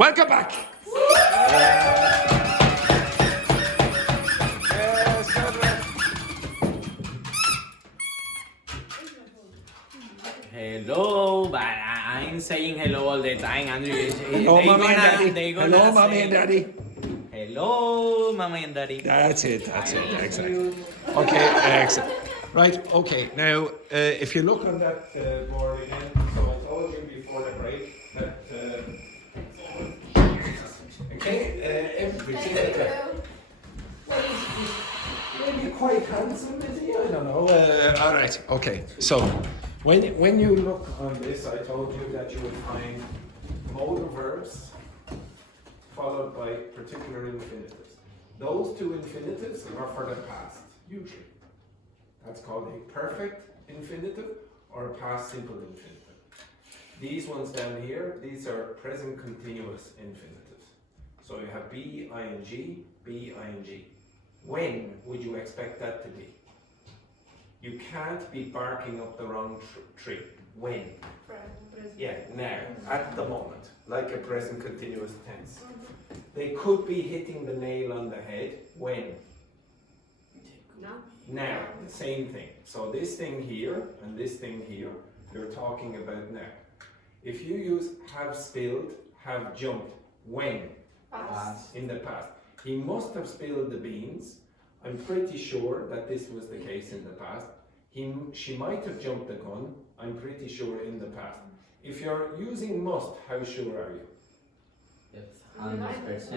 Welcome back. Hello, but I'm saying hello all the time, Andrew. Hello, mommy and daddy. Hello, mommy and daddy. Hello, mommy and daddy. That's it. Exactly. Okay, excellent. Right, okay. Now, if you look on that board again, so I told you before the break that. Everything. Maybe quite handsome, is he? I don't know. All right, okay. So, when you look on this, I told you that you would find modal verbs followed by particular infinitives. Those two infinitives are for the past, usually. That's called a perfect infinitive or a past simple infinitive. These ones down here, these are present continuous infinitives. So you have be, ing, be, ing. When would you expect that to be? You can't be barking up the wrong tree. When? Yeah, now, at the moment, like a present continuous tense. They could be hitting the nail on the head. When? Now, the same thing. So this thing here and this thing here, you're talking about now. If you use have spilled, have jumped, when? Past. In the past. He must have spilled the beans. I'm pretty sure that this was the case in the past. She might have jumped the gun. I'm pretty sure in the past. If you're using must, how sure are you? It's 100%.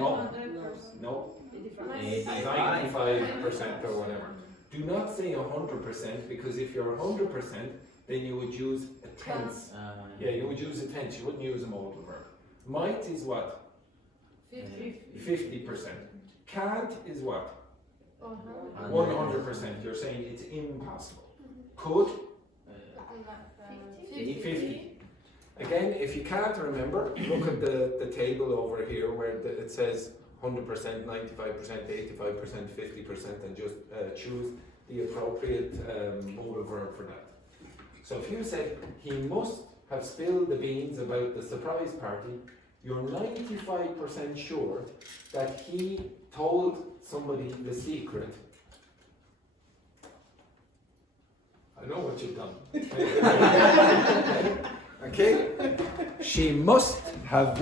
No. 85% or whatever. Do not say 100% because if you're 100%, then you would use a tense. Yeah, you would use a tense. You wouldn't use a modal verb. Might is what? 50%. Can't is what? 100%. You're saying it's impossible. Could? 50. Again, if you can't remember, look at the table over here where it says 100%, 95%, 85%, 50%, and just choose the appropriate modal verb for that. So if you said, he must have spilled the beans about the surprise party, you're 95% sure that he told somebody the secret. I know what you've done. Okay? She must have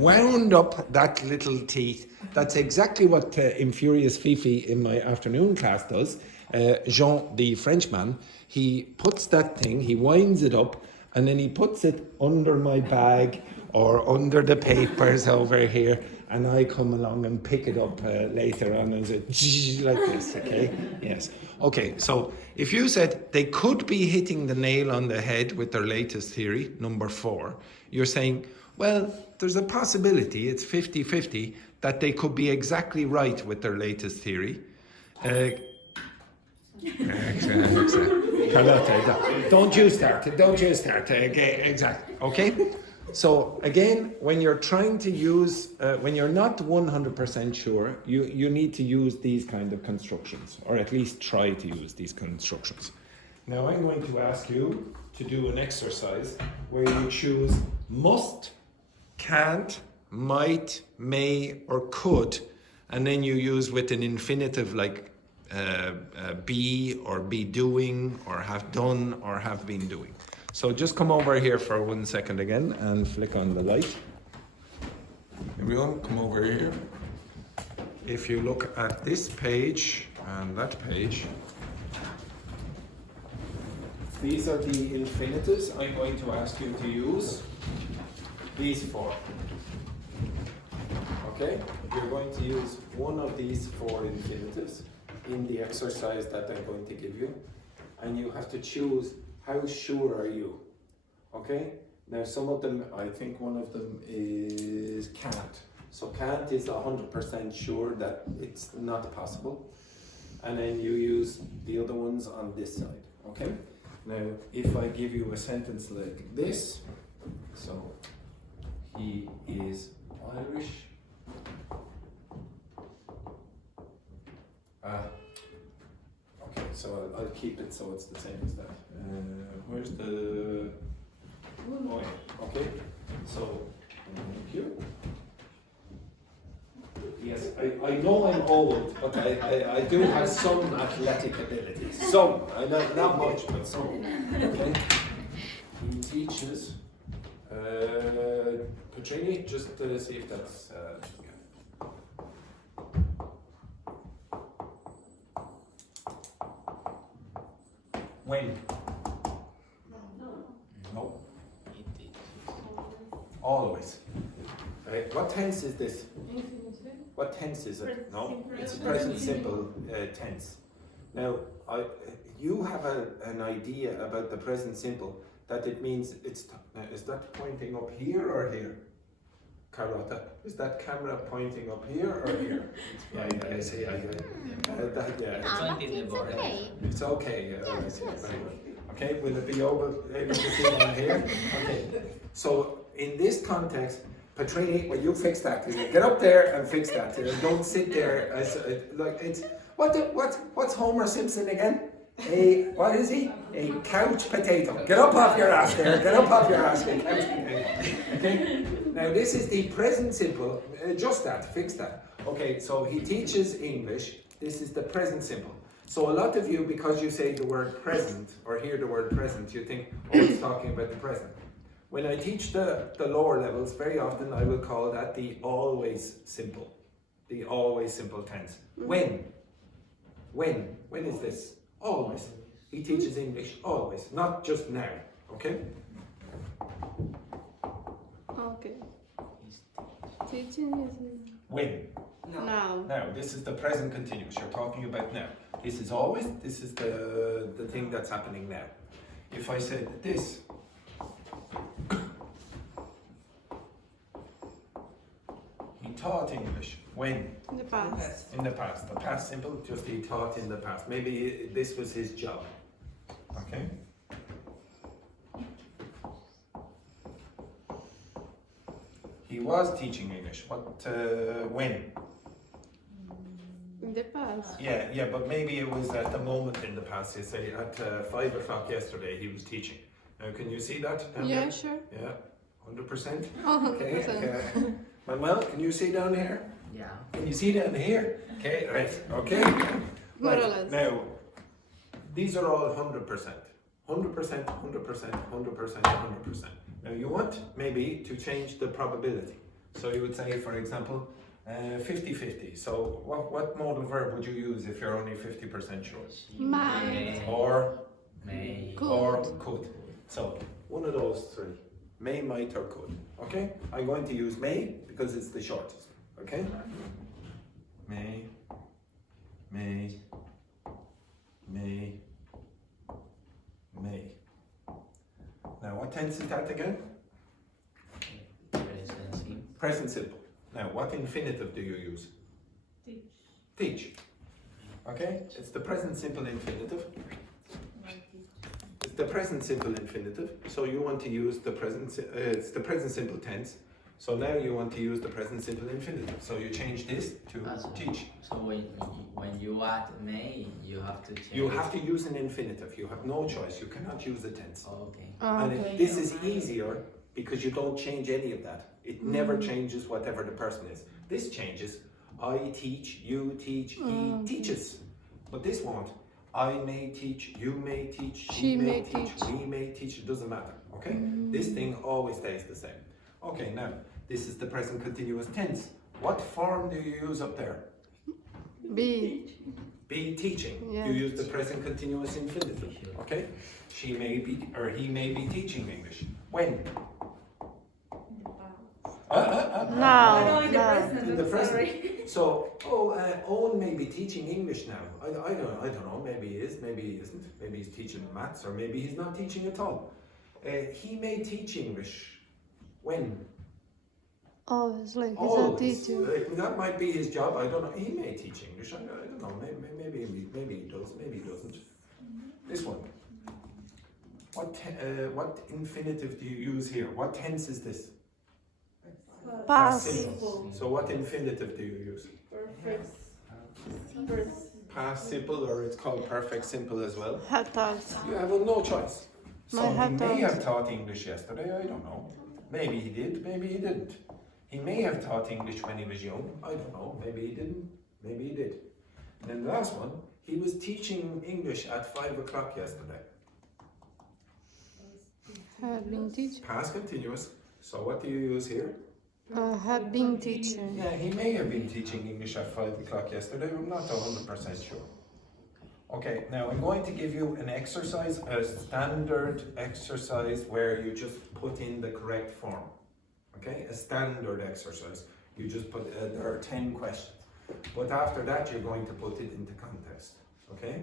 wound up that little teeth. That's exactly what Infurious Fifi in my afternoon class does. Jean, the Frenchman, he puts that thing, he winds it up, and then he puts it under my bag or under the papers over here, and I come along and pick it up later on and say, like this, okay? Yes. Okay, so if you said they could be hitting the nail on the head with their latest theory, number 4, you're saying, well, there's a possibility, it's 50-50, that they could be exactly right with their latest theory. Carlotta, don't you start. Okay, exactly. Okay? So again, when you're trying to use, when you're not 100% sure, you need to use these kind of constructions, or at least try to use these constructions. Now I'm going to ask you to do an exercise where you choose must, can't, might, may, or could, and then you use with an infinitive like be or be doing or have done or have been doing. So just come over here for 1 second again and flick on the light. Everyone, come over here. If you look at this page and that page, these are the infinitives I'm going to ask you to use. These 4. Okay? You're going to use one of these 4 infinitives in the exercise that I'm going to give you, and you have to choose how sure are you. Okay? Now some of them, I think one of them is can't. So can't is 100% sure that it's not possible. And then you use the other ones on this side. Okay? Now if I give you a sentence like this, so he is Irish. Okay, so I'll keep it so it's the same as that. Where's the... Oh yeah, okay. So, thank you. I know I'm old, but I do have some athletic ability. Some, not much, but some. Okay. He teaches. Petrini, just see if that's. When? No. Always. Right. What tense is this? What tense is it? No, it's present simple tense. Now, you have an idea about the present simple that it means it's. Is that pointing up here or here? Carlotta, is that camera pointing up here or here? Yeah, I see. Yeah. It's okay. It's okay. I see. Very good. Okay, will it be able to see down here? Okay. So in this context, Petrini, will you fix that? Get up there and fix that. Don't sit there as like it's what's Homer Simpson again? What is he? A couch potato. Get up off your ass there. Get up off your ass. A couch potato. Okay. Now this is the present simple. Just that. Fix that. Okay. So he teaches English. This is the present simple. So a lot of you, because you say the word present or hear the word present, you think, oh, it's talking about the present. When I teach the lower levels, very often I will call that the always simple. The always simple tense. When? When is this? Always. He teaches English always, not just now. Okay? Okay. Teaching is When? now. Now. This is the present continuous. You're talking about now. This is always, this is the thing that's happening now. If I said this, he taught English. When? In the past. In the past. The past simple, just he taught in the past. Maybe this was his job. Okay? He was teaching English. When? In the past. Yeah, but maybe it was at the moment in the past. You say at 5 o'clock yesterday he was teaching. Now, can you see that? Down Yeah, there? sure. Yeah, 100%. Oh, Okay. 100%. Manuel, can you see down here? Yeah. Can you see down here? Okay, right. Okay. More or Right. less. Now, these are all 100%. 100%, 100%, 100%, 100%. Now you want maybe to change the probability. So you would say, for example, 50-50. So what modal verb would you use if you're only 50% sure? Might. Or May. Could. or could. So one of those three. May, might, or could. Okay? I'm going to use may because it's the shortest. Okay? May. Now what tense is that again? Present simple. Now what infinitive do you use? Teach. Okay? It's the present simple infinitive. It's the present simple infinitive. So you want to use the present, it's the present simple tense. So now you want to use the present simple infinitive. So you change this to teach. So when you add may, you have to change. You have to use an infinitive. You have no choice. You cannot use a tense. Oh, okay. And Okay. this is easier because you don't change any of that. It never changes whatever the person is. This changes. I teach, you teach, he teaches. But this won't. I may teach, you may teach, she may teach, we may teach. It doesn't matter. Okay? This thing always stays the same. Okay, now this is the present continuous tense. What form do you use up there? Be. Be teaching. Yeah. You use the present continuous infinitive. Okay? She may be or he may be teaching English. When? Now. in the Now. present. In the I'm present. sorry. So, Owen may be teaching English now. I don't know. Maybe he is. Maybe he isn't. Maybe he's teaching maths, or maybe he's not teaching at all. He may teach English. When? Obviously, he's a Always. teacher. That might be his job. I don't know. He may teach English. I don't know. Maybe he does. Maybe he doesn't. This one. What infinitive do you use here? What tense is this? Past. Simple. So what infinitive do you use? Perfect. Past simple, or it's called perfect simple as well. Have taught. You have no choice. So I he have may taught. have taught English yesterday. I don't know. Maybe he did. Maybe he didn't. He may have taught English when he was young. I don't know. Maybe he didn't. Maybe he did. And then the last one, he was teaching English at 5 o'clock yesterday. Have been teaching. Past continuous. So what do you use here? Have been teaching. Yeah, he may have been teaching English at 5 o'clock yesterday. I'm not 100% sure. Okay, now I'm going to give you an exercise, a standard exercise where you just put in the correct form. Okay, a standard exercise. You just put, there are 10 questions. But after that, you're going to put it into context. Okay?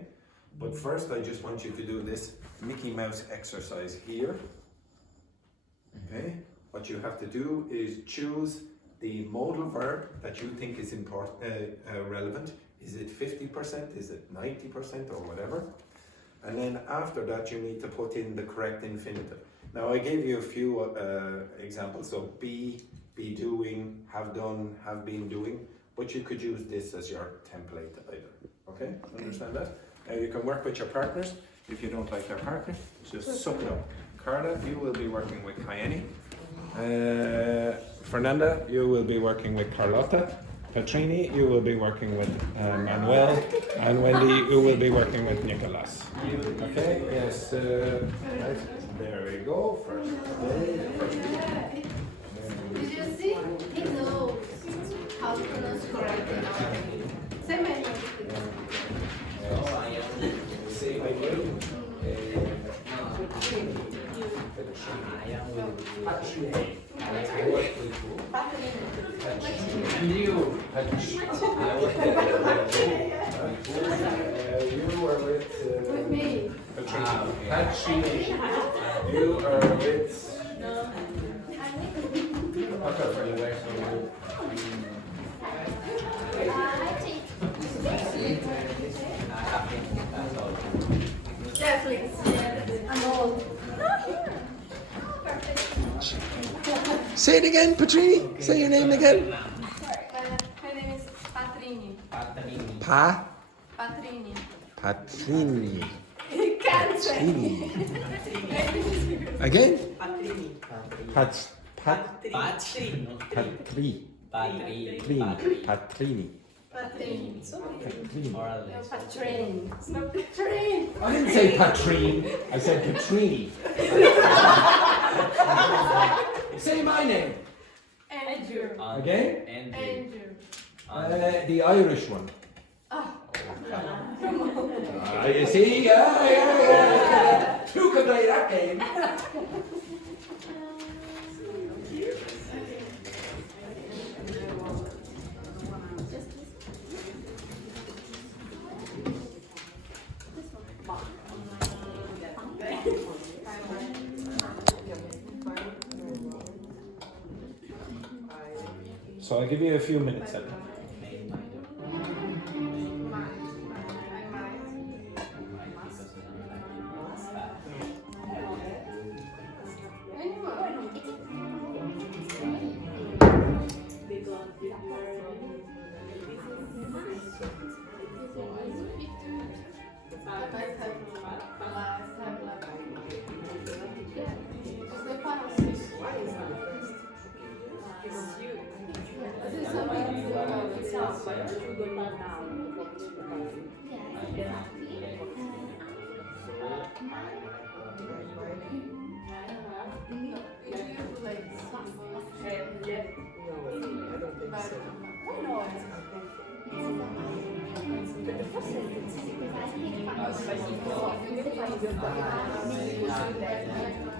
But first, I just want you to do this Mickey Mouse exercise here. Okay? What you have to do is choose the modal verb that you think is relevant. Is it 50%? Is it 90% or whatever? And then after that, you need to put in the correct infinitive. Now, I gave you a few examples. So be doing, have done, have been doing. But you could use this as your template either. Okay? Understand that? Now, you can work with your partners. If you don't like your partner, just suck it up. Carla, you will be working with Kayeni. Fernanda, you will be working with Carlotta. Petrini, you will be working with Manuel. And Wendy, you will be working with Nicolas. Okay? Yes. Right. There we go. First. Did you see? He knows how to pronounce correctly. Same as Say my name. You are with me. Patchy. You are with. Definitely. I'm old. Say it again, Petrini. Say your name again. My name is Patrini. Patrini. Patrini. Can't say. Patrini. Again? Patrini. Patrini. Patrini. More or less. Patrini. It's not Patrini. I didn't say Patrine. I said Petrini. Say my name. Andrew. Again? Andrew. The Irish one. Come on. You see? Yeah. Who can play that game? So I'll give you a few minutes.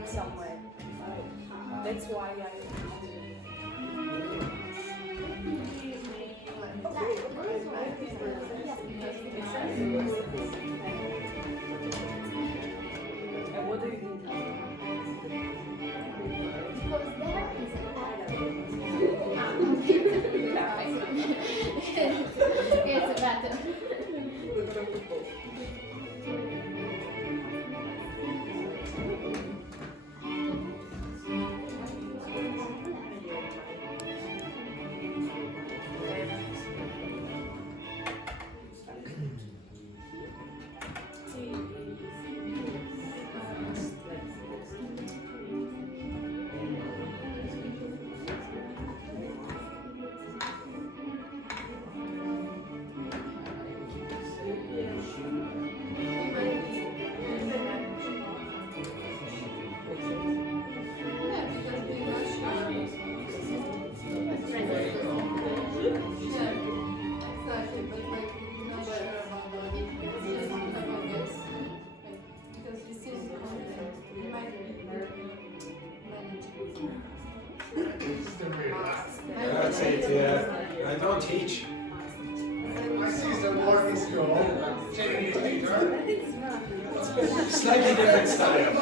Somewhere. That's why I. And what do you think? It's better. Yeah, I don't teach. Slightly different style.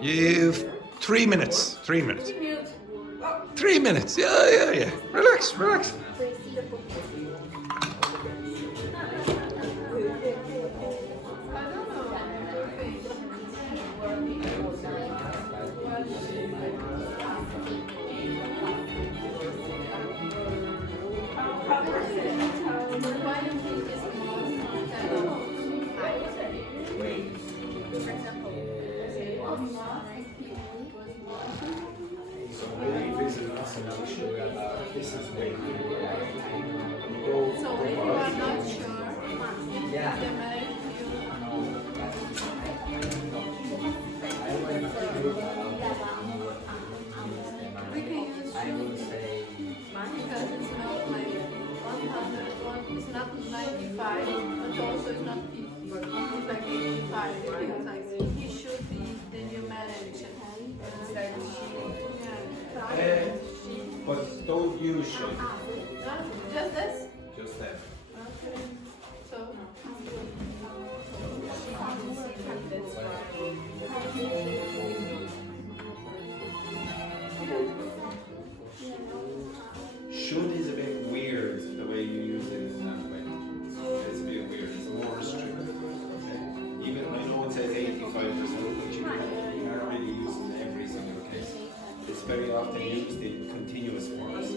You've 3 minutes. 3 minutes. 3 minutes. Yeah. Relax. So when you visit us and I'll show you about this is way So if you are not sure, Yeah. the marriage we can use should because it's not like 101, it's not 95, but also it's not 50. It's like 85. It's like he should be the new manager. but don't use should. Just this? Just that. Okay. So. Should is a bit weird the way you use it in that way. It's a bit weird. It's more restrictive. Okay? Even I know it says 85%, but you can't really use it in every single case. It's very often used in continuous forms.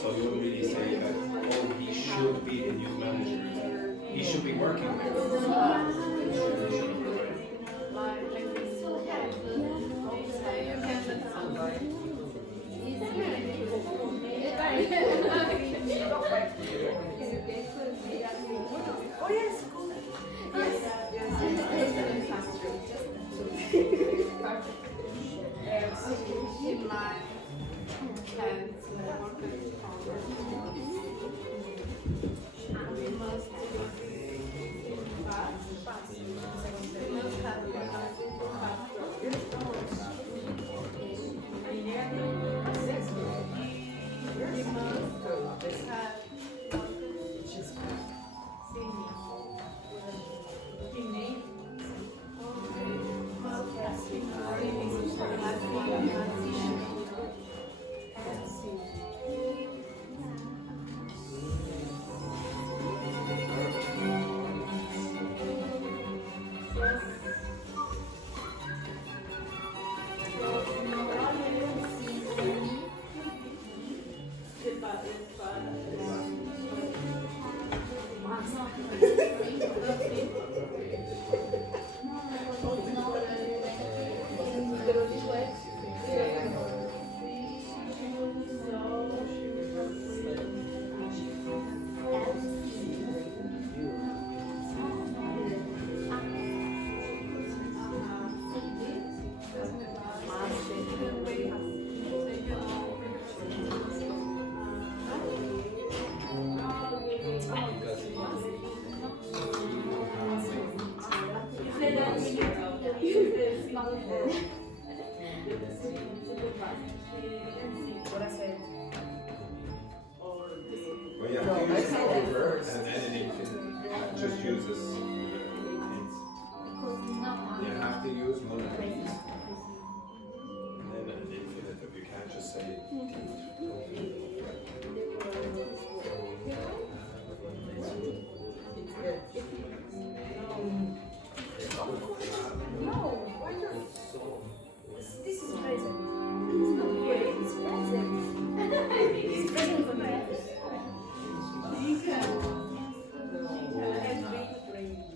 So you would really say that, oh, he should be the new manager. He should be working there. He should be providing. Oh yes, cool. In my hands, we must Well, you have to use the verbs and then an infinite. Just uses hints. You have to use modals. And then an infinitive. You can't just say This is present. It's not wait, it's present. It's present for me. And read.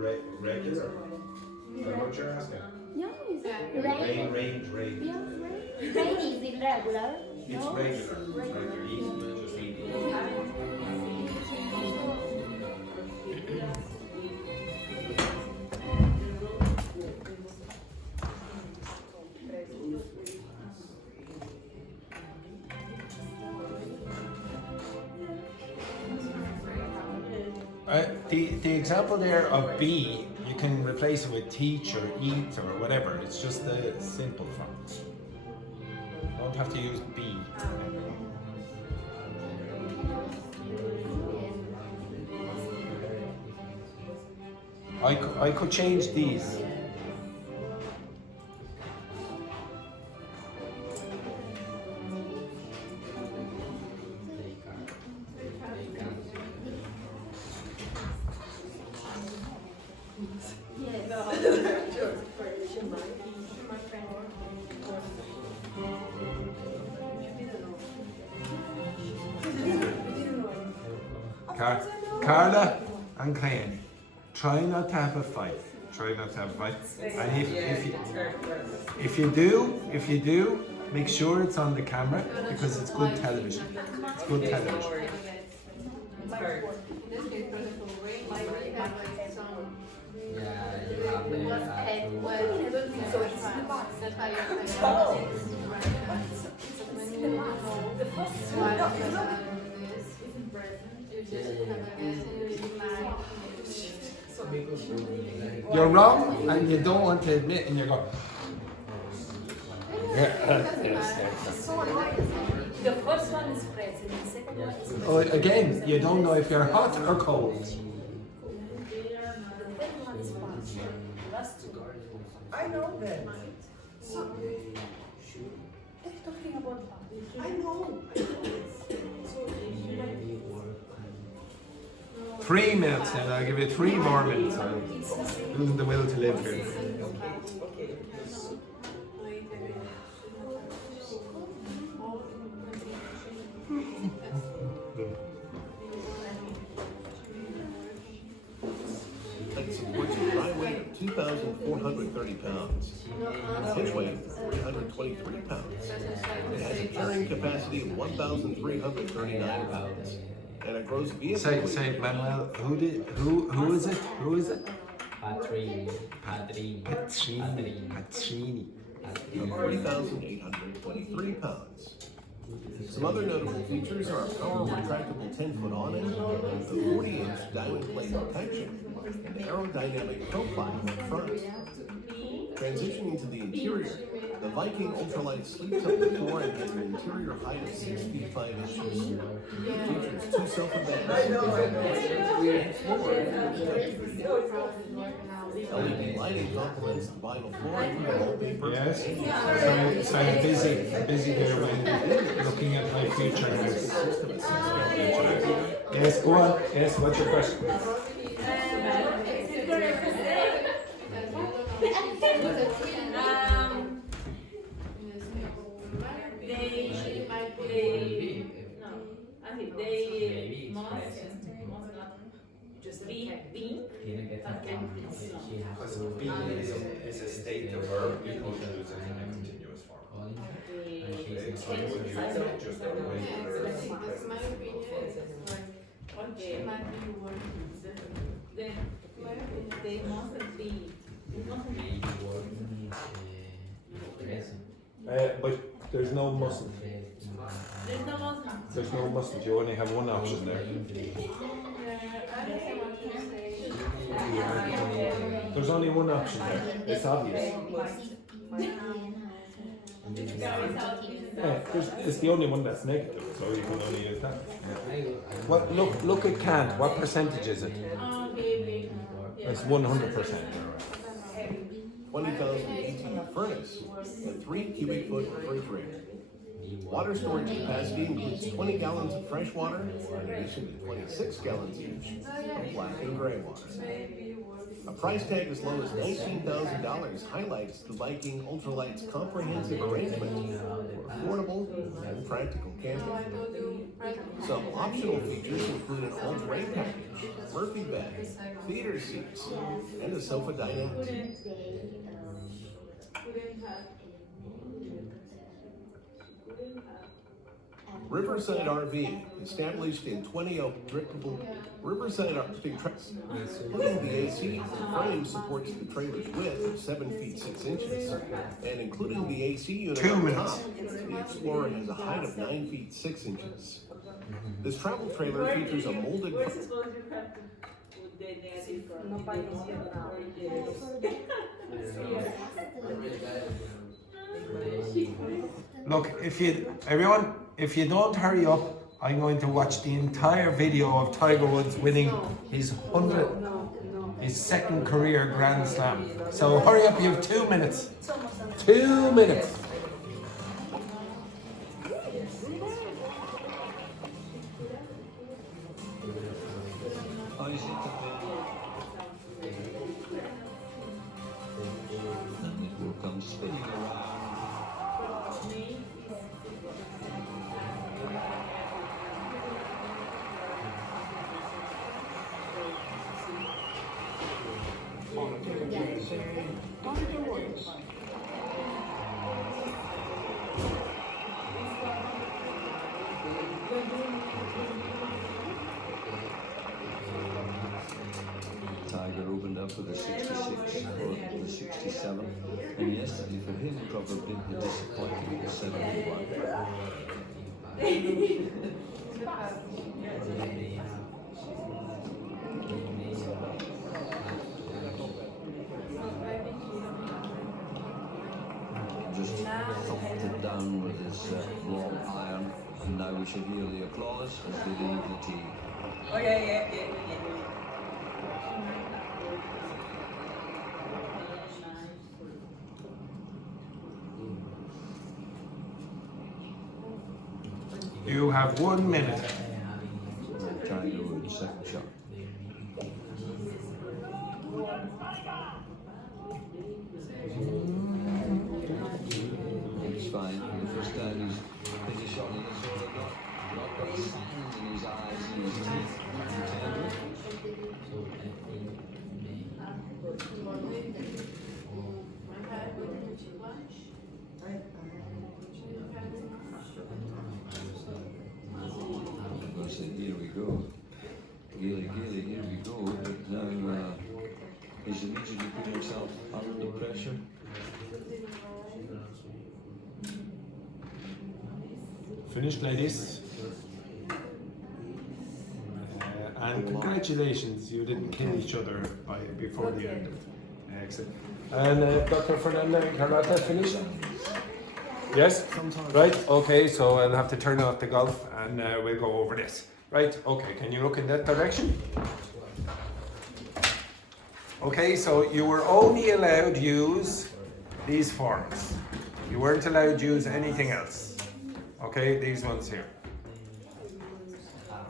regular? Is that what you're asking? Yeah, it's rain. Rain. Yeah, rain. Rain is irregular. It's No? regular. The example there of be, you can replace it with teach or eat or whatever. It's just the simple form. You don't have to use be. I could change these. Carla and Cayenne, try not to have a fight. And if you do, make sure it's on the camera because it's good television. It's good television. In this case, for example, rain, like we have like some. Yeah, you have the So it's that's why you're saying when you know why this, you just have a this and you like. You're wrong and you don't want to admit and you're going. The first one is present, the second one is present. Oh, again, you don't know if you're hot or cold. The third one is past. Last two. I know that. So, They're talking about past. I know. 3 minutes and I'll give you 3 more minutes. I'm losing the will to live here. Okay. 2,430 pounds. Pitch weight, 323 pounds. It has a carrying capacity of 1,339 pounds. And a gross vehicle Say, Manuel, who is it? Who is it? Patrini. Patrini. of 3,823 pounds. Some other notable features are a power retractable 10-foot awning, a 40-inch diamond plate protection, and aerodynamic profile up front. Transitioning to the interior, the Viking ultralight sleeps up the floor and has an interior height of 6 feet 5 inches. It features 2 self-advanced LED lighting complements the vinyl flooring and wallpaper. Yes. So I'm busy there when looking at my future house. Yes, go on. Yes, what's your question? They just be being. Because be is a state of verb, you don't use it in a continuous form. Okay, so you would use it just a regular present My opinion is like it might be worse. Then they mustn't be. But there's no mustn't. There's no mustn't. There's no mustn't. You only have one option there. There's only one option there. It's obvious. Yeah, it's the only one that's negative, so you can only use that. What? Look at can. What percentage is it? It's 100%. 20,000 BTU furnace, and 3 cubic foot refrigerator. Water storage capacity includes 20 gallons of fresh water, in addition to 26 gallons each of black and gray water. A price tag as low as $19,000 highlights the Viking Ultralight's comprehensive arrangement for affordable and practical camping. Some optional features include an all-terrain package, Murphy bed, theater seats, and a sofa dinette. Riverside RV, established in 20 predictable Riverside RV trucks. Putting the AC frame supports the trailer's width of 7 feet 6 inches, and including the AC unit 2 on minutes. top, the Explorer has a height of 9 feet 6 inches. This travel trailer features a molded. I suppose you have to put the negative for No parecía nada. Look, if you don't hurry up, I'm going to watch the entire video of Tiger Woods winning his 100th, his second career Grand Slam. So hurry up, you have 2 minutes. 2 minutes. And it will come spinning around. Tiger opened up with a 66 or the 67, and yesterday for him probably a disappointing 71. Just thumped it down with his long iron, and now we should hear the applause as they leave the tee. Oh, yeah. You have 1 minute. Tiger Woods, second shot. It's fine. The first time he's a shot in this sort of not got sand in his eyes and his teeth. I'm going to say, here we go. Gilly, here we go. But now he's immediately putting himself under pressure. Finished, ladies. And congratulations, you didn't kill each other before the end. Excellent. And Dr. Fernanda Carlota finished? Yes? Right, okay, so I'll have to turn off the golf and we'll go over this. Right, okay, can you look in that direction? Okay, so you were only allowed to use these forms. You weren't allowed to use anything else. Okay, these ones here.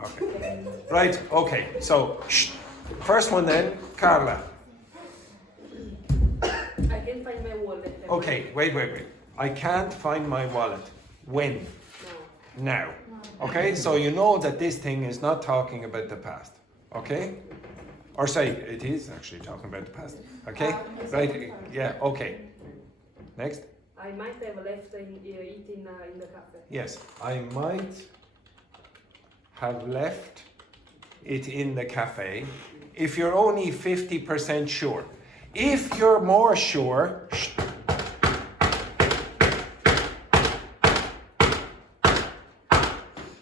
Okay. Right, okay, so first one then, Carla. I can find my wallet. Okay, wait. I can't find my wallet. When? Now. Okay, so you know that this thing is not talking about the past. Okay? Or say, it is actually talking about the past. Okay? Right, yeah, okay. Next. I might have left it in the cafe. Yes, I might have left it in the cafe if you're only 50% sure. If you're more sure,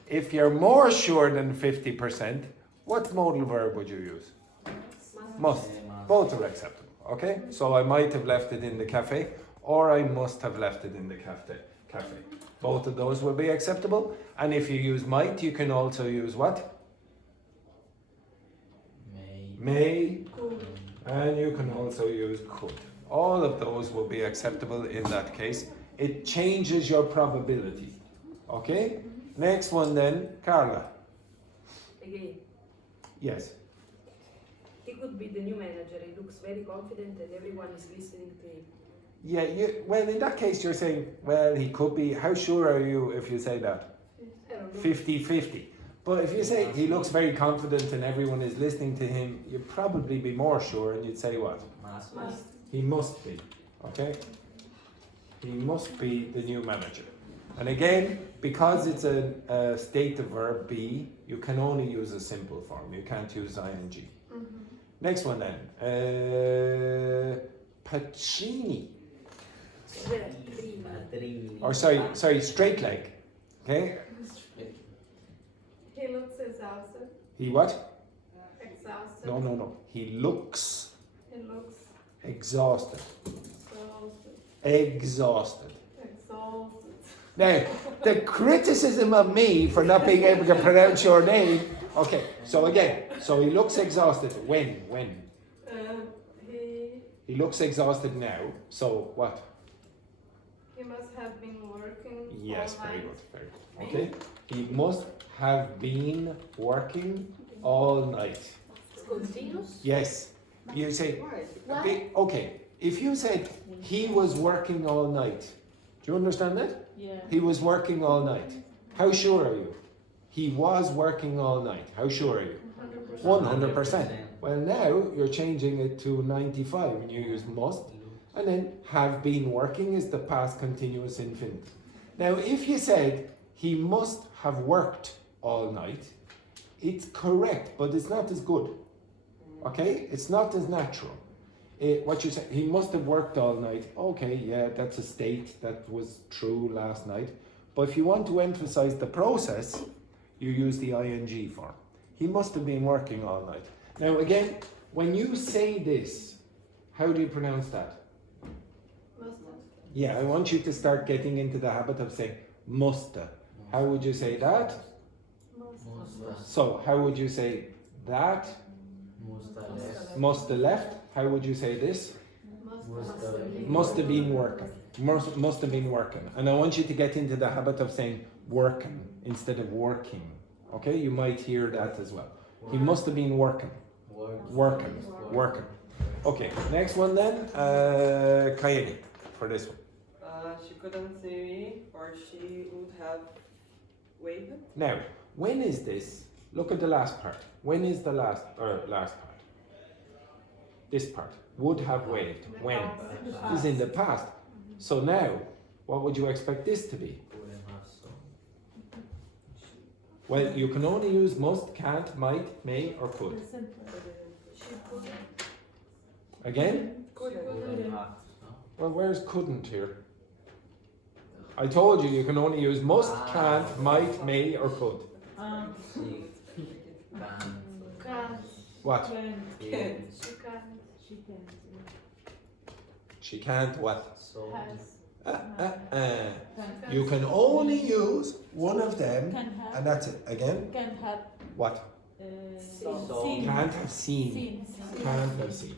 if you're more sure than 50%, what modal verb would you use? Must. Both are acceptable, okay? So I might have left it in the cafe, or I must have left it in the cafe. Both of those will be acceptable. And if you use might, you can also use what? May. And you can also use could. All of those will be acceptable in that case. It changes your probability. Okay? Next one then, Carla. Again. Yes. He could be the new manager. He looks very confident and everyone is listening to him. Yeah, well, in that case, you're saying, well, he could be. How sure are you if you say that? I don't know. 50-50. But if you say he looks very confident and everyone is listening to him, you'd probably be more sure and you'd say what? Must. He must be. Okay? He must be the new manager. And again, because it's a state of verb be, you can only use a simple form. You can't use ing. Next one then. Pacini. Or sorry, straight leg. Okay? He looks exhausted. He what? Exhausted. No. He looks He looks exhausted. exhausted. Exhausted. Exhausted. Now, the criticism of me for not being able to pronounce your name. Okay, so again, so he looks exhausted. When? He looks exhausted now. So what? He must have been working. Yes, all very night. good, very good. Okay, he must have been working all night. It's continuous. Yes, you say. What? Okay, if you said he was working all night, do you understand that? Yeah. He was working all night. How sure are you? He was working all night. How sure are you? 100%. Well, now you're changing it to 95 and you use must. And then have been working is the past continuous infinitive. Now, if you said he must have worked all night, it's correct, but it's not as good. Okay? It's not as natural. What you say, he must have worked all night. Okay, yeah, that's a state that was true last night. But if you want to emphasize the process, you use the ing form. He must have been working all night. Now again, when you say this, how do you pronounce that? Must Yeah, I want you to start getting into the habit of saying musta. How would you say that? So, how would you say that? Must have left. How would you say this? Must have been working. Must have been working. And I want you to get into the habit of saying working instead of working. Okay, you might hear that as well. He must have been working. Working. Okay, next one then. Kayeni, for this one. She couldn't see me, or she would have waved. Now, when is this? Look at the last part. When is the last part? This part. Would have waved. When? Is in the past. So now, what would you expect this to be? Well, you can only use must, can't, might, may, or could. Again? Well, where's couldn't here? I told you can only use must, can't, might, may, or could. Can't. What? She can't. She can't what? Has. You can only use one of them, Can have. and that's it. Again? Can have. What? Seen. Can't have seen. Seen. Can't have seen.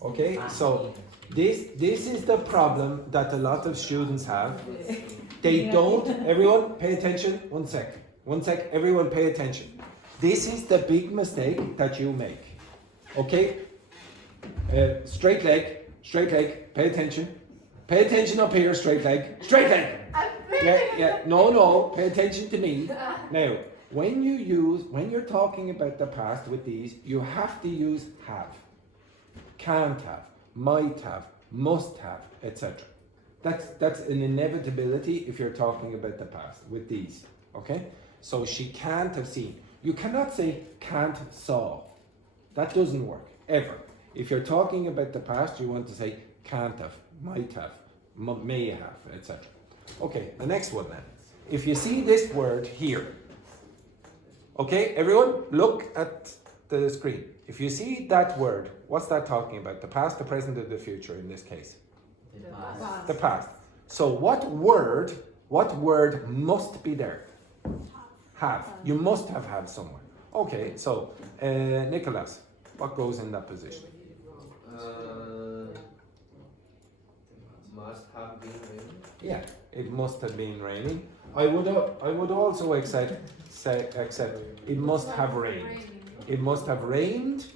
Okay, so this is the problem that a lot of students have. They don't, everyone pay attention, one sec, everyone pay attention. This is the big mistake that you make. Okay? Straight leg, pay attention. Pay attention up here, straight leg. Yeah, no, pay attention to me. Now, when you're talking about the past with these, you have to use have. Can't have, might have, must have, etc. That's an inevitability if you're talking about the past with these. Okay? So she can't have seen. You cannot say can't saw. That doesn't work, ever. If you're talking about the past, you want to say can't have, might have, may have, etc. Okay, the next one then. If you see this word here, okay, everyone, look at the screen. If you see that word, what's that talking about? The past, the present, or the future in this case? The past. So what word must be there? Have. You must have had somewhere. Okay, so Nicholas, what goes in that position? Must have been raining. Yeah, it must have been raining. I would also accept it must have rained. It must have rained,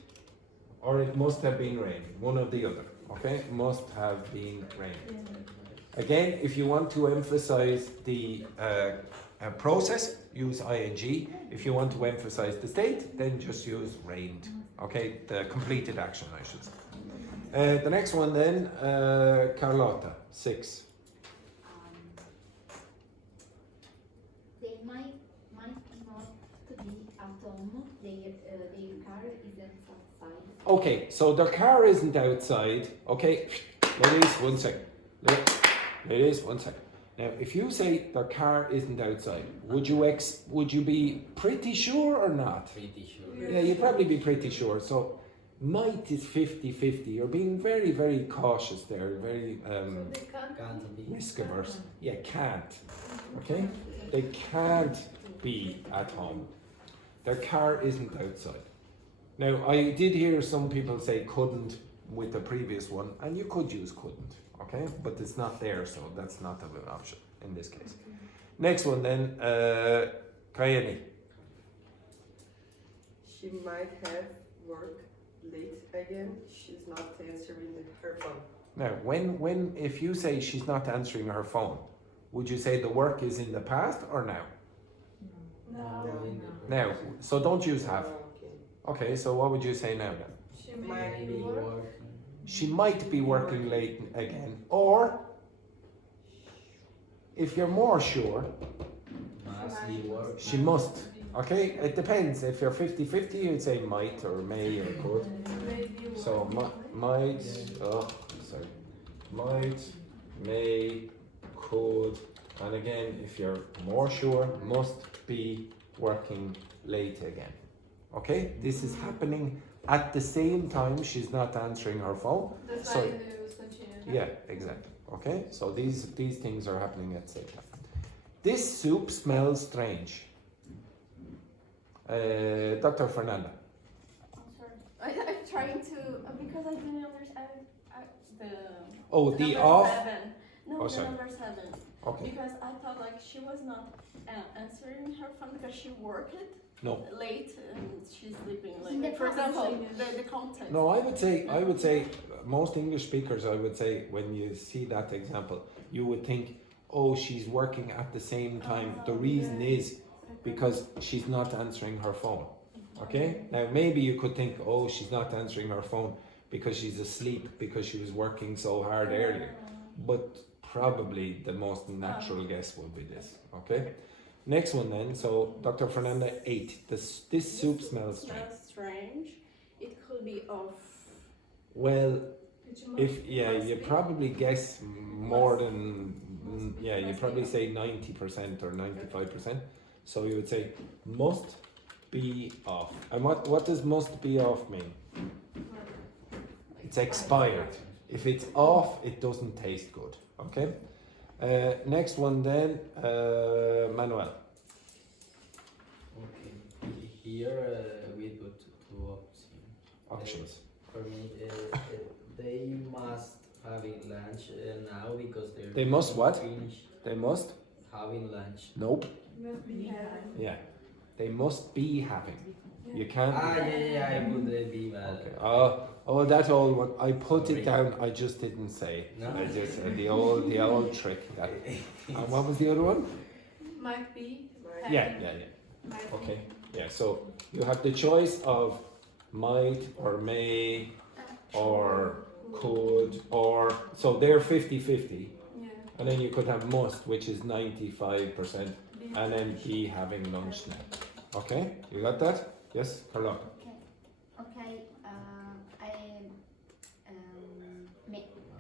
or or it must have been raining. One or the other. Okay, must have been raining. Again, if you want to emphasize the process, use ing. If you want to emphasize the state, then just use rained. Okay, the completed action, I should say. The next one then, Carlotta, 6. They might not be at home. Their car isn't outside. Okay, so their car isn't outside. Okay, ladies, 1 second. Ladies, 1 second. Now, if you say their car isn't outside, would you be pretty sure or not? Pretty sure. Yeah, you'd probably be pretty sure. So, might is 50-50. You're being very, very cautious there. Very They can't. Can't be. risk averse. Yeah, can't. Okay, they can't be at home. Their car isn't outside. Now, I did hear some people say couldn't with the previous one, and you could use couldn't. Okay, but it's not there, so that's not an option in this case. Next one then, Kayeni. She might have work late again. She's not answering her phone. Now, when if you say she's not answering her phone, would you say the work is in the past or now? No. Now, so don't use have. Okay. Okay, so what would you say now then? She may be work. She might be working late again, or if you're more sure, Must be work. she must. Okay, it depends. If you're 50-50, you'd say might or may or could. Maybe work. So might, might, may, could, and again, if you're more sure, must be working late again. Okay, this is happening at the same time she's not answering her phone. That's So why it was continued. yeah, exactly. Okay, so these things are happening at the same time. This soup smells strange. Dr. Fernanda. I'm sorry. I'm trying to because I didn't understand the. Oh, the the number off. 7. No, Oh, the sorry. number 7. Okay. Because I thought like she was not answering her phone because she worked No. late and she's sleeping. In the Like for example, context. the context. No, I would say most English speakers, I would say when you see that example, you would think, oh, she's working at the same time. The reason is because she's not answering her phone. Okay? Now maybe you could think, oh, she's not answering her phone because she's asleep because she was working so hard earlier. But probably the most natural guess would be this. Okay? Next one then, so Dr. Fernanda 8. This soup smells strange. Smells strange. It could be off. Well, if you probably guess more than you probably say 90% or 95%. So you would say must be off. And what does must be off mean? It's expired. If it's off, it doesn't taste good. Okay. Next one then, Manuel. Okay. Here we put two Options. For me, they must having lunch now because They must what? Finished They must? having lunch. Nope. Must be having. Yeah. They must be having. You can't. Yeah, I would be bad. Okay. Oh, that old one. I put it down. I just didn't say. No. I just the old trick. That. And what was the other one? Might be. Yeah. Might be. Okay. Yeah. So you have the choice of might or may or could or so they're 50-50, Yeah. and then you could have must, which is 95%, and then be having lunch now. Okay. You got that? Yes, Carla. Okay.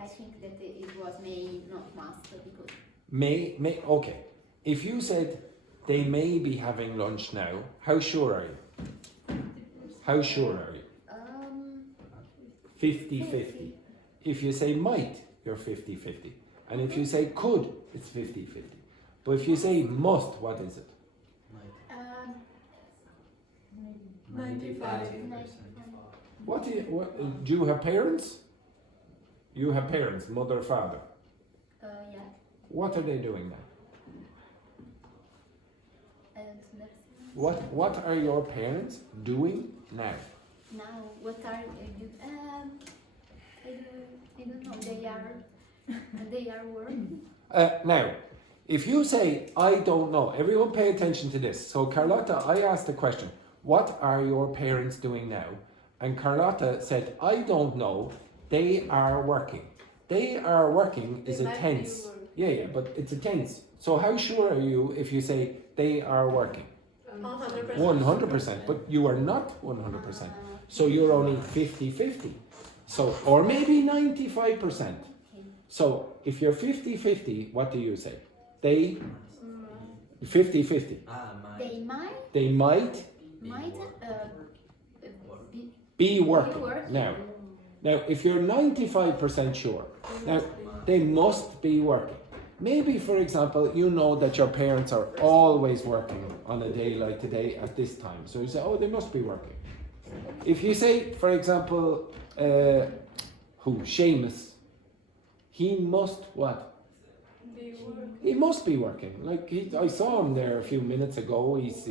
I think that it was may, not must, because May, okay. If you said they may be having lunch now, how sure are you? How sure are you? 50-50. If you say might, you're 50-50. And if you say could, it's 50-50. But if you say must, what is it? 95%. What do you have parents? You have parents, mother, father. yeah. What are they doing now? I don't understand. What are your parents doing now? Now, what are you? I don't know. They are working. Now, if you say, I don't know, everyone pay attention to this. So Carlotta, I asked the question, what are your parents doing now? And Carlotta said, I don't know, they are working. They are working is a tense. Yeah, but it's a tense. So how sure are you if you say they are working? 100%. 100%, but you are not 100%. So you're only 50-50. So, or maybe 95%. So if you're 50-50, what do you say? They 50-50. They might Be working. Now, if you're 95% sure, now they must be working. Maybe, for example, you know that your parents are always working on a day like today at this time. So you say, oh, they must be working. If you say, for example, Seamus, he must what? He must be working. Like I saw him there a few minutes ago. He's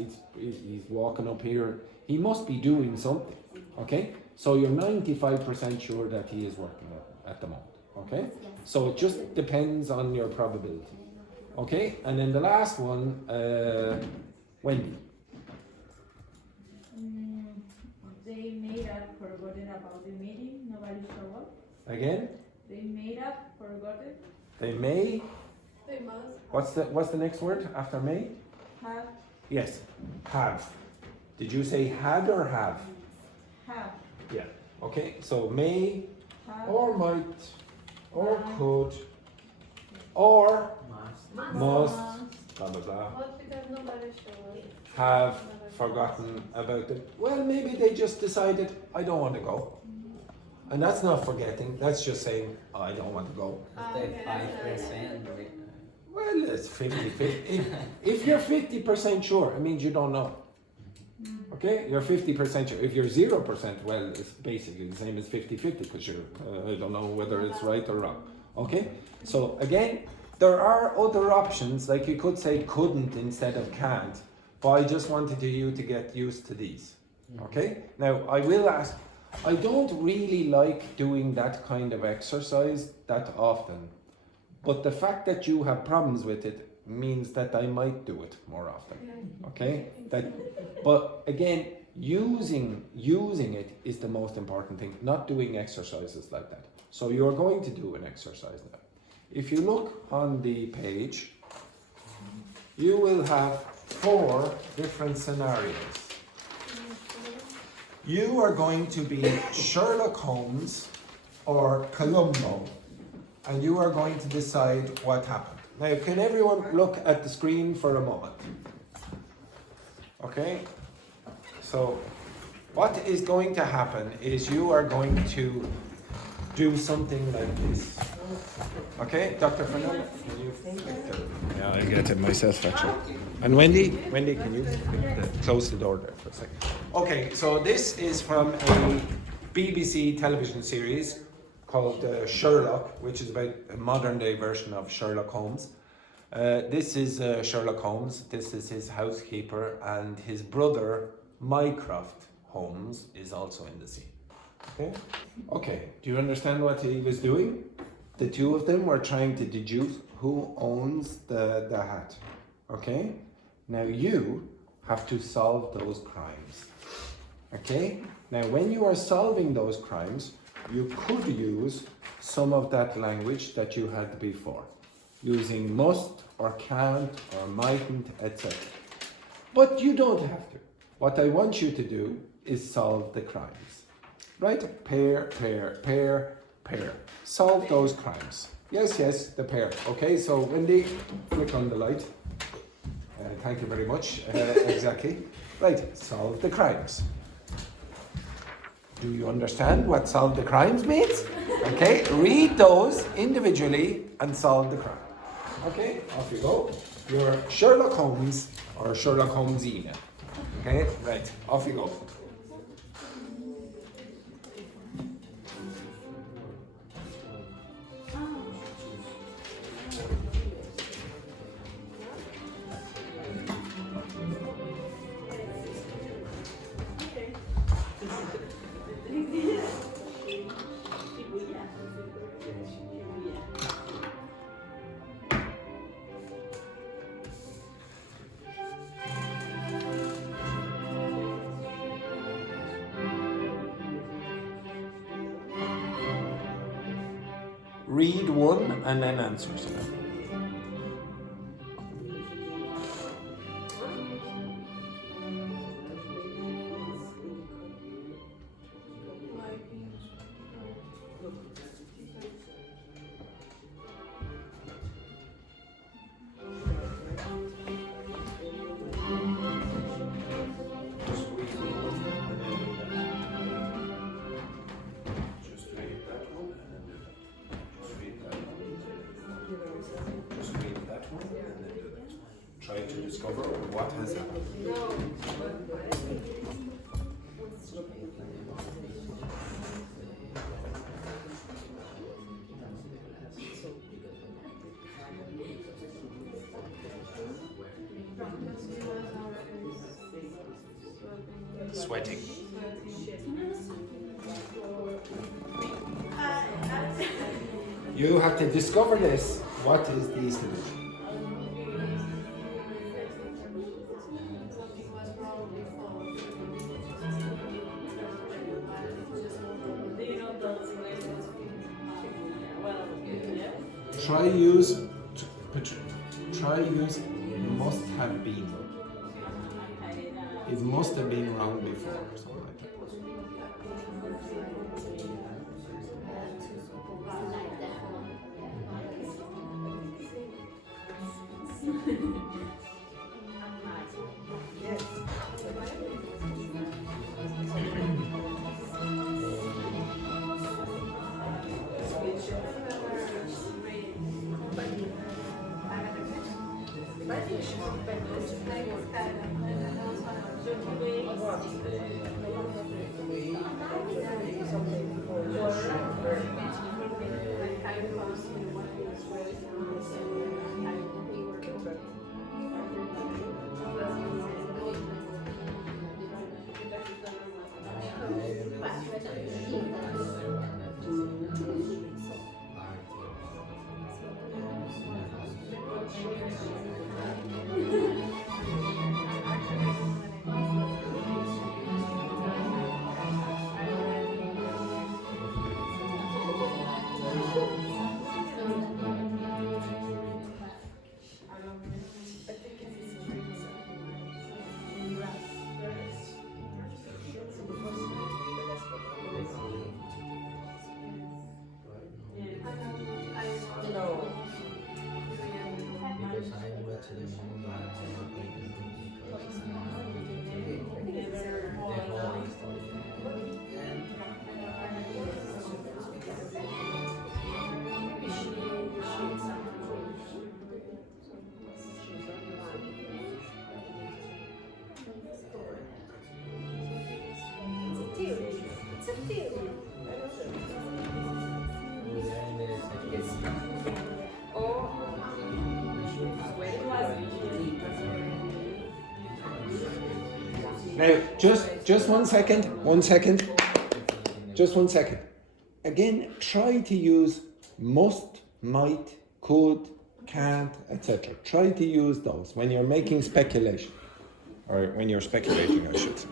walking up here. He must be doing something. Okay? So you're 95% sure that he is working at the moment. Okay? So it just depends on your probability. Okay? And then the last one, Wendy. They made up, forgotten about the meeting, nobody showed up. Again? They made up, forgotten. They may. They must. What's the next word after may? Have. Yes. Have. Did you say had or have? Have. Yeah. Okay. So may Have. or might or could or must blah blah blah What because nobody showed have forgotten about it. Well, maybe they just decided I don't want to go. And that's not forgetting, that's just saying, I don't want to go. That 5%. Well, it's 50-50. If you're 50% sure, it means you don't know. Okay? You're 50% sure. If you're 0%, well, it's basically the same as 50-50 because you're, I don't know whether it's right or wrong. Okay? So, again, there are other options, like you could say couldn't instead of can't, but I just wanted you to get used to these. Okay? Now, I will ask, I don't really like doing that kind of exercise that often, but the fact that you have problems with it means that I might do it more often. Okay? But again, using it is the most important thing, not doing exercises like that. So you're going to do an exercise now. If you look on the page, you will have 4 different scenarios. You are going to be Sherlock Holmes or Columbo, and you are going to decide what happened. Now, can everyone look at the screen for a moment? Okay? So, what is going to happen is you are going to do something like this. Okay, Dr. Fernando, can you yeah, I'll get it myself actually. And Wendy, can you close the door there for a second? Okay, so this is from a BBC television series called Sherlock, which is about a modern day version of Sherlock Holmes. This is Sherlock Holmes, this is his housekeeper, and his brother Mycroft Holmes is also in the scene. Okay? Okay, do you understand what he was doing? The two of them were trying to deduce who owns the hat. Okay? Now you have to solve those crimes. Okay? Now when you are solving those crimes, you could use some of that language that you had before, using must or can't or mightn't, etc. But you don't have to. What I want you to do is solve the crimes. Right? Pair, pair, pair, pair. Solve those crimes. Yes, the pair. Okay, so Wendy, click on the light. Thank you very much. Exactly. Right, solve the crimes. Do you understand what solve the crimes means? Okay, read those individually and solve the crime. Okay, off you go. You're Sherlock Holmes or Sherlock Holmesina. Okay, right, off you go. read one and then answer. So. Try to discover what has happened. Sweating. You have to discover this. What is the solution? Try use must have been. It must have been wrong before or something like that. Now, just 1 second, 1 second, just 1 second. Again, try to use must, might, could, can't, etc. Try to use those when you're making speculation, or when you're speculating, I should say.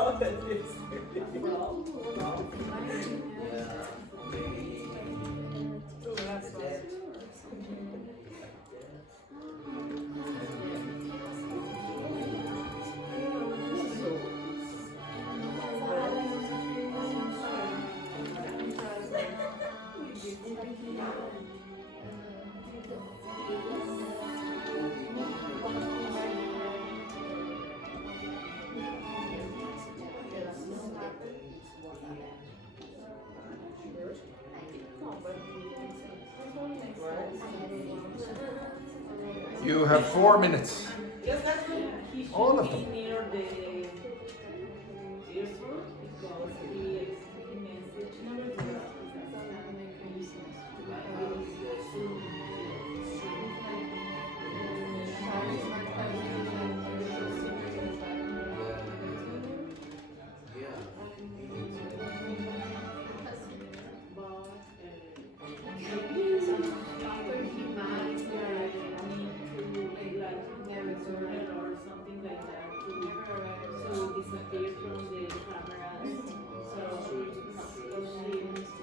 saw that this. You have 4 minutes. All of them. Near the airport because he messaged or something like that to disappear from the cameras. So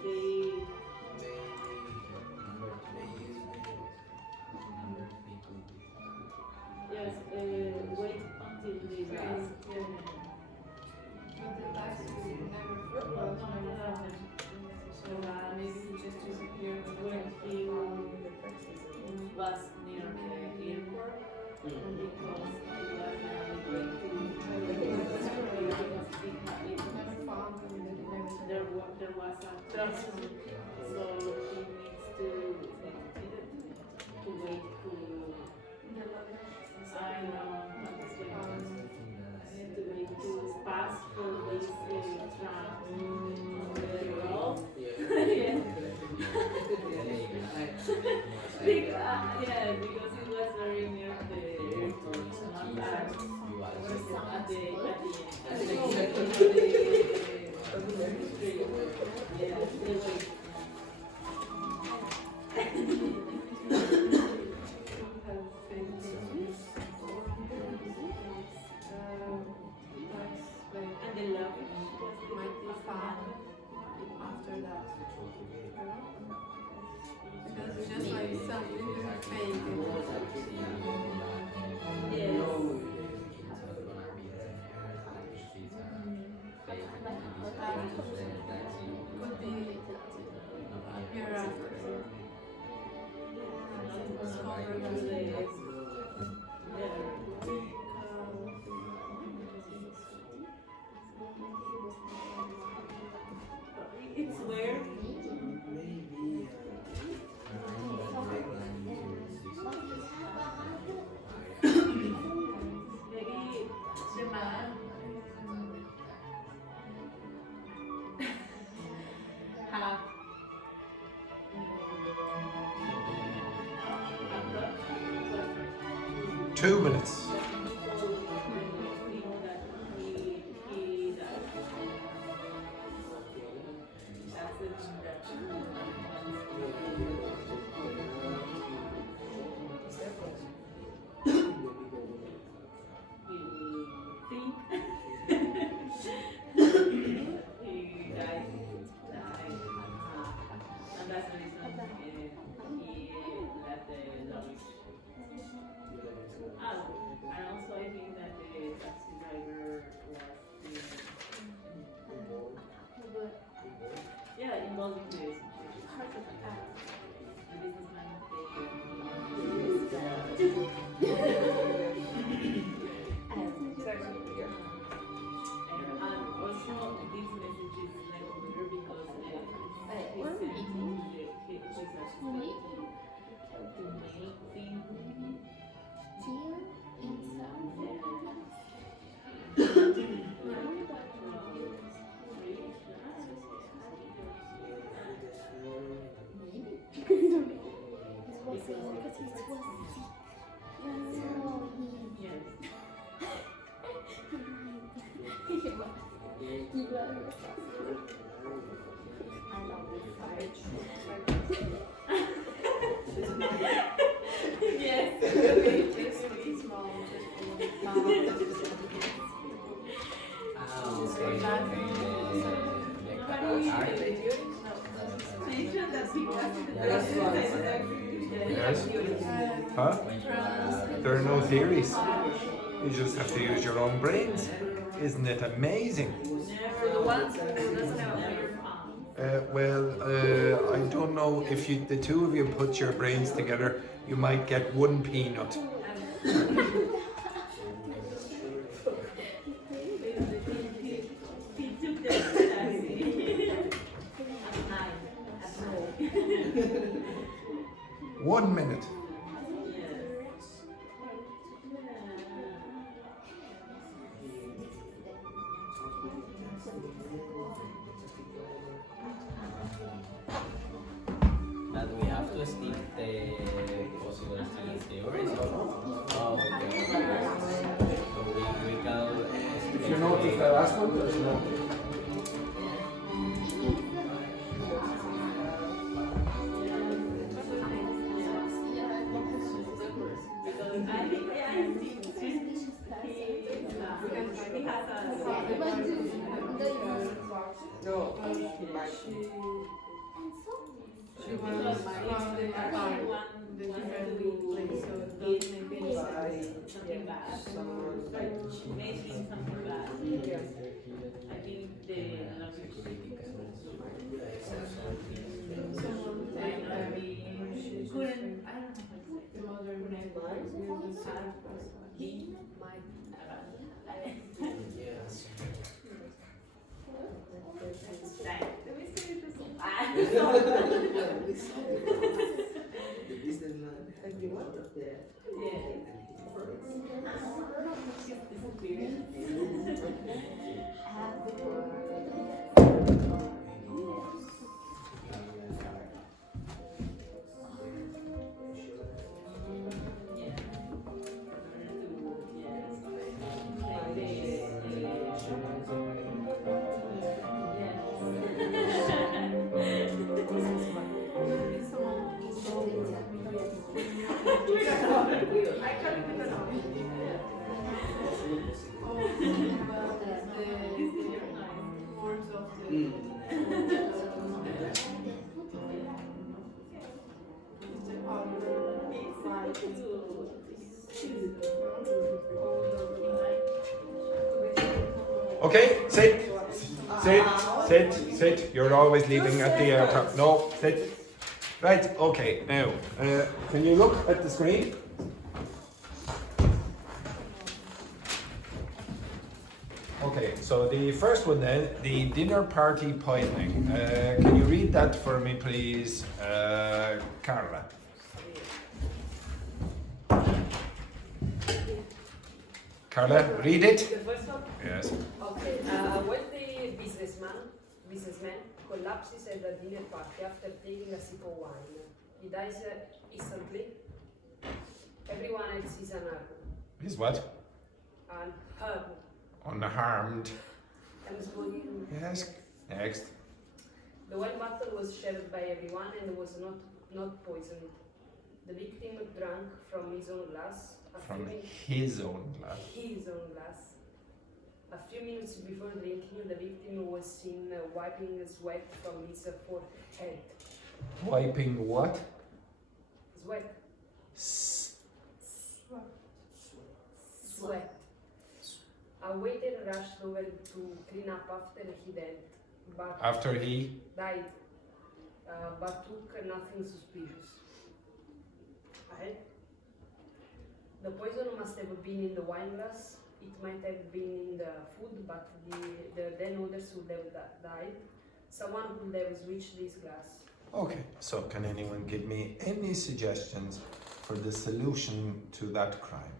they yes, wait until the last. Maybe just disappeared When he was near the airport because he was going to there was a transfer, so he needs to wait to wait to pass for this roll. Yeah. Yeah, because it was very near the airport, not at the end. Yeah, they wait. And the luggage might be found after that. Because it's just like something fake. Yes. Could be hereafter. It's weird. Maybe the man have 2 minutes. Yes? Huh? There are no theories. You just have to use your own brains. Isn't it amazing? I don't know if the two of you put your brains together, you might get one peanut. One minute. But we have to skip the possible theories or no? Oh, okay. So we can... If you notice the last one, there's no. No, he might. She was from the different place, so it doesn't make any sense. Something bad. Someone Maybe something bad. I think the Someone like couldn't, I don't know. the mother never used the same He might. Yes. Okay, sit. Sit. You're always leaving at the airport. No, sit. Right, okay, now, can you look at the screen? Okay, so the first one then, the dinner party poisoning. Can you read that for me, please, Carla? Carla, read it. The first one? Yes. Okay. When the businessman collapses at the dinner party after taking a sip of wine, he dies instantly. Everyone else is unharmed. Is what? Unharmed. Unharmed. And smoking. Yes. Next. The wine bottle was shared by everyone and was not poisoned. The victim drank from his own glass. From his own glass. His own glass. A few minutes before drinking, the victim was seen wiping sweat from his forehead. Wiping what? Sweat. Sweat. A waiter rushed over to clean up after he died, but After he? died, but took nothing suspicious. Right? The poison must have been in the wine glass. It might have been in the food, but the then others would have died. Someone would have switched this glass. Okay, so can anyone give me any suggestions for the solution to that crime?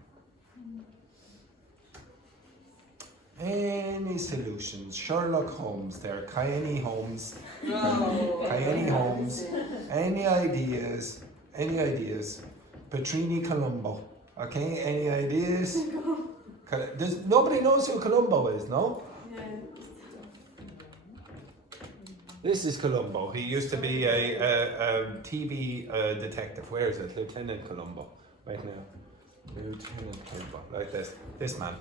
Any solutions? Sherlock Holmes there, Kyanie Holmes. Kyanie Holmes. Any ideas? Any ideas? Petrini Colombo. Okay, any ideas? Nobody knows who Colombo is, no? Yeah. This is Colombo. He used to be a TV detective. Where is it? Lieutenant Colombo. Right now. Lieutenant Colombo. Like this. This man.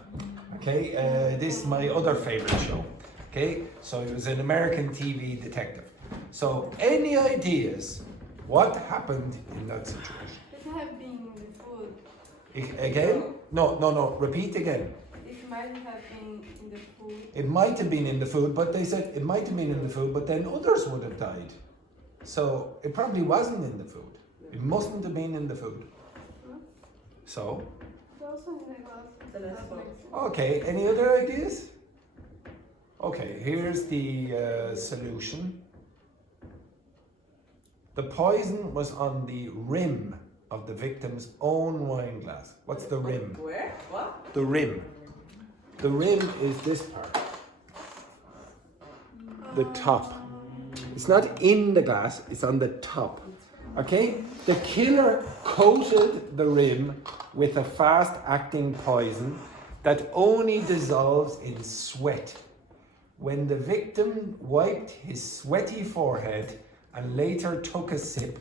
Okay, this is my other favourite show. Okay, so he was an American TV detective. So, any ideas what happened in that situation? It have been in the food. Again? No, repeat again. It might have been in the food. It might have been in the food, but they said it might have been in the food, but then others would have died. So, it probably wasn't in the food. It mustn't have been in the food. So? It's also in the glass. The last one. Okay, any other ideas? Okay, here's the solution. The poison was on the rim of the victim's own wine glass. What's the rim? Where? What? The rim. The rim is this part. The top. It's not in the glass, it's on the top. Okay? The killer coated the rim with a fast-acting poison that only dissolves in sweat. When the victim wiped his sweaty forehead and later took a sip,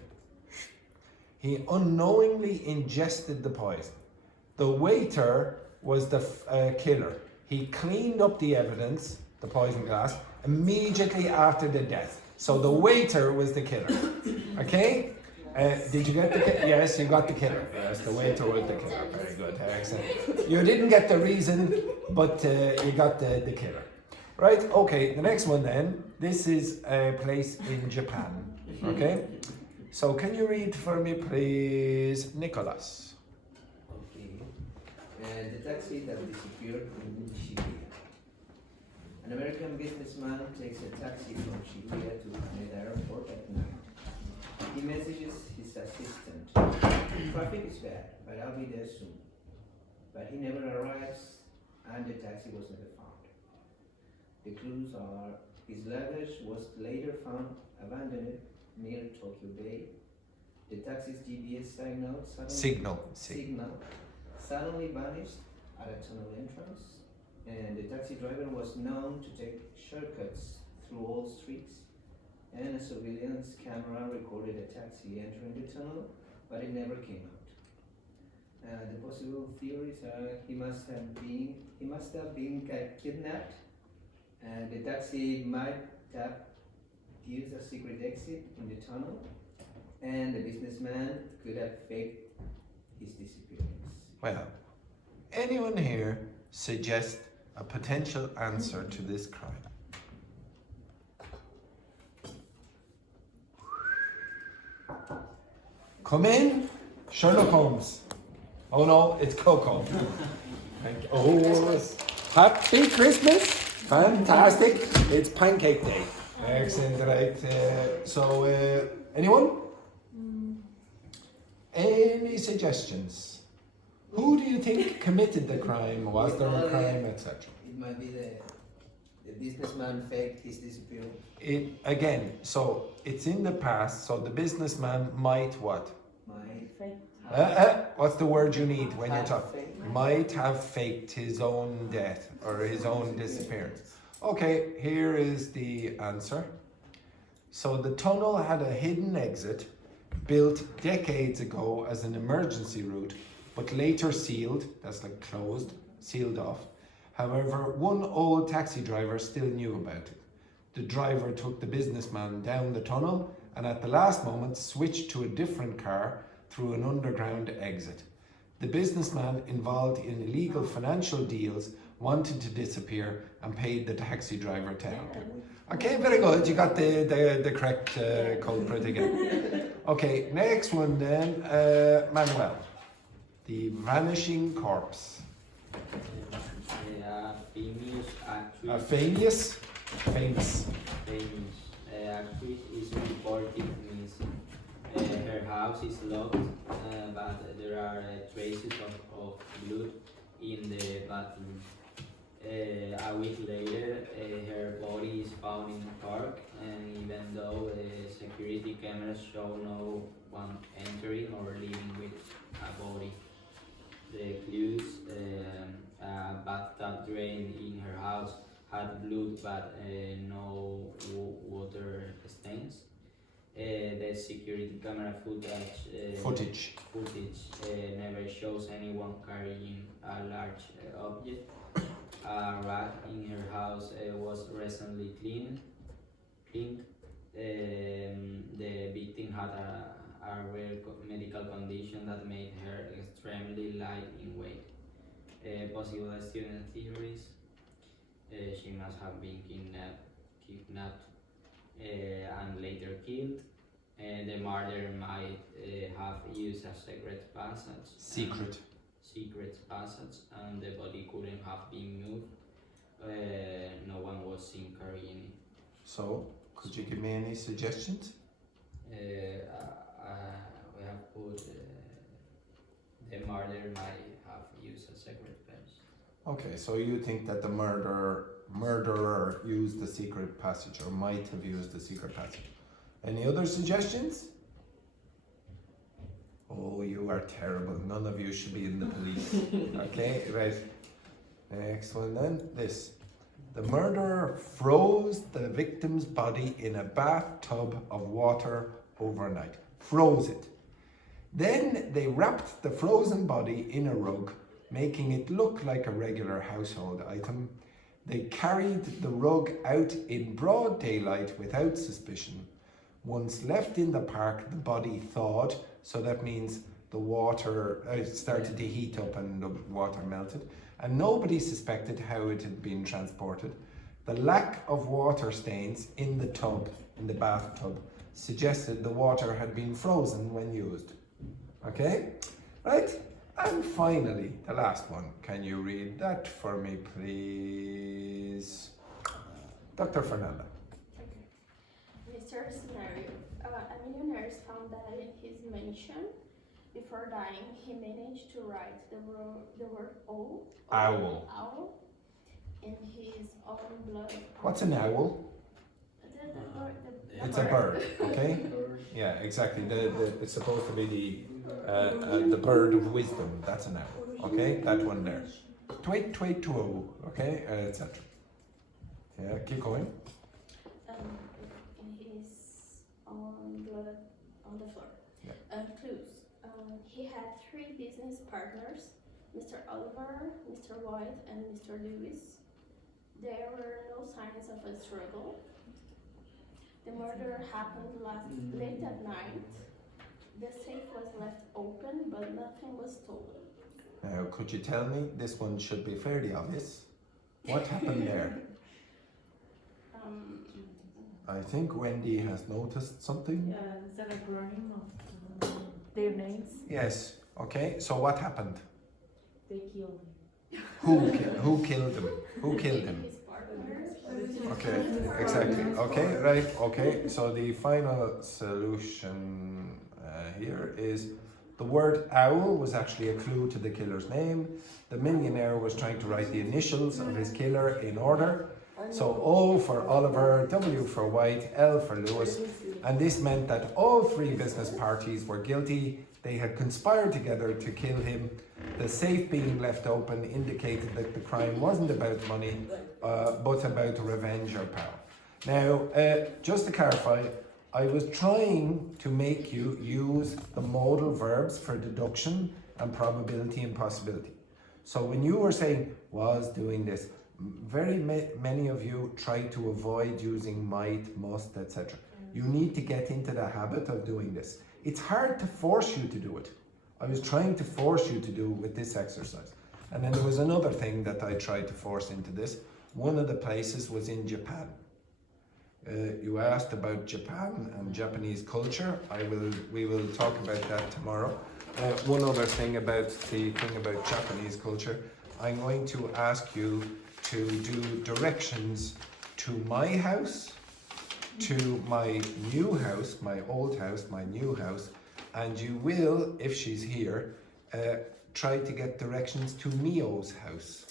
he unknowingly ingested the poison. The waiter was the killer. He cleaned up the evidence, the poison glass, immediately after the death. So the waiter was the killer. Okay? Did you get the killer? Yes, you got the killer. Yes, the waiter was the killer. Very good. Excellent. You didn't get the reason, but you got the killer. Right, okay, the next one then. This is a place in Japan. Okay? So can you read for me, please, Nicholas? Okay. The taxi that disappeared in Shibuya. An American businessman takes a taxi from Shibuya to Haneda Airport at night. He messages his assistant. Traffic is bad, but I'll be there soon. But he never arrives and the taxi was never found. The clues are his luggage was later found abandoned near Tokyo Bay. The taxi's GPS signal suddenly vanished at a tunnel entrance, and the taxi driver was known to take shortcuts through all streets, and a surveillance camera recorded a taxi entering the tunnel, but it never came out. The possible theories are he must have been kidnapped, and the taxi might have used a secret exit in the tunnel, and the businessman could have faked his disappearance. Well, anyone here suggest a potential answer to this crime? Come in, Sherlock Holmes. Oh no, it's Coco. Oh, happy Christmas! Fantastic! It's Pancake Day. Excellent, right? Anyone? Any suggestions? Who do you think committed the crime? Was there a crime, etc.? It might be the businessman faked his disappearance. So it's in the past, so the businessman might what? Might. What's the word you need when you're talking? Might have faked his own death or his own disappearance. Okay, here is the answer. So the tunnel had a hidden exit built decades ago as an emergency route, but later sealed, that's like closed, sealed off. However, one old taxi driver still knew about it. The driver took the businessman down the tunnel and at the last moment switched to a different car through an underground exit. The businessman involved in illegal financial deals wanted to disappear and paid the taxi driver to help him. Okay, very good. You got the correct culprit again. Okay, next one then, Manuel. The vanishing corpse. A famous actress is reported missing. Her house is locked, but there are traces of blood in the bathroom. A week later, her body is found in a park, and even though security cameras show no one entering or leaving with a body, the clues, a bathtub drain in her house had blood but no water stains. The security camera footage never shows anyone carrying a large object. a rat in her house was recently cleaned. The victim had a rare medical condition that made her extremely light in weight. Possible student theories: she must have been kidnapped and later killed. The murderer might have used a secret passage. Secret passage, and the body couldn't have been moved. No one was seen carrying it. So, could you give me any suggestions? We have put the murderer might have used a secret passage. Okay, so you think that the murderer used the secret passage, or might have used the secret passage. Any other suggestions? Oh, you are terrible. None of you should be in the police. Okay, right. Next one then. This. The murderer froze the victim's body in a bathtub of water overnight. Froze it. Then they wrapped the frozen body in a rug, making it look like a regular household item. They carried the rug out in broad daylight without suspicion. Once left in the park, the body thawed, so that means the water started to heat up and the water melted, and nobody suspected how it had been transported. The lack of water stains in the tub, in the bathtub, suggested the water had been frozen when used. Okay? Right? And finally, the last one. Can you read that for me, please? Dr. Fernanda. Mr. Scenario. A millionaire is found dead in his mansion. Before dying, he managed to write the word owl in his own blood. What's an owl? It's a bird, okay? Yeah, exactly. It's supposed to be the bird of wisdom. That's an owl, okay? That one there. Tweet, tweet, two, okay? Etc. Yeah, keep going. In his own blood on the floor. Yeah. Clues. He had 3 business partners, Mr. Oliver, Mr. White, and Mr. Lewis. There were no signs of a struggle. The murder happened late at night. The safe was left open, but nothing was stolen. Now, could you tell me? This one should be fairly obvious. What happened there? I think Wendy has noticed something. Is that a burning of their names? Yes. Okay. So what happened? They killed him. Who killed him? Who killed him? His partners. Okay. Exactly. Okay. Right. Okay. So the final solution here is the word owl was actually a clue to the killer's name. The millionaire was trying to write the initials of his killer in order. So O for Oliver, W for White, L for Lewis, and this meant that all 3 business parties were guilty. They had conspired together to kill him. The safe being left open indicated that the crime wasn't about money, but about revenge or power. Now, just to clarify, I was trying to make you use the modal verbs for deduction and probability and possibility. So when you were saying, was doing this, very many of you try to avoid using might, must, etc. You need to get into the habit of doing this. It's hard to force you to do it. I was trying to force you to do with this exercise. And then there was another thing that I tried to force into this. One of the places was in Japan. You asked about Japan and Japanese culture. We will talk about that tomorrow. One other thing about Japanese culture, I'm going to ask you to do directions to my house, to my new house, my old house, my new house, and you will, if she's here, try to get directions to Mio's house.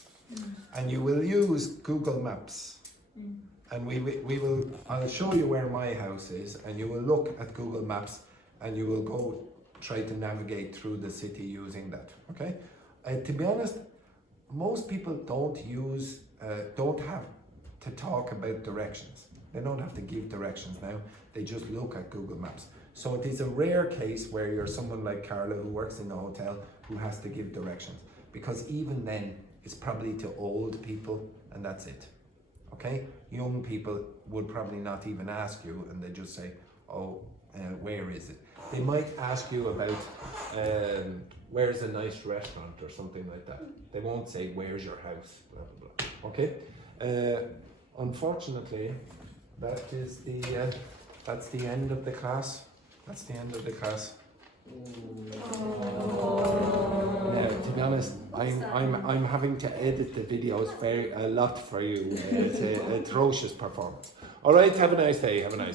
And you will use Google Maps. And I'll show you where my house is, and you will look at Google Maps and you will go try to navigate through the city using that, okay? To be honest, most people don't have to talk about directions. They don't have to give directions now. They just look at Google Maps. So it is a rare case where you're someone like Carla who works in the hotel who has to give directions. Because even then, is probably to old people, and that's it. Okay? Young people would probably not even ask you, and they just say, oh, where is it? They might ask you about where's a nice restaurant or something like that. They won't say where's your house, blah blah blah. Okay? Unfortunately, that is that's the end of the class. That's the end of the class. Yeah, to be honest, I'm having to edit the videos a lot for you. It's an atrocious performance. All right, have a nice day. Have a nice day.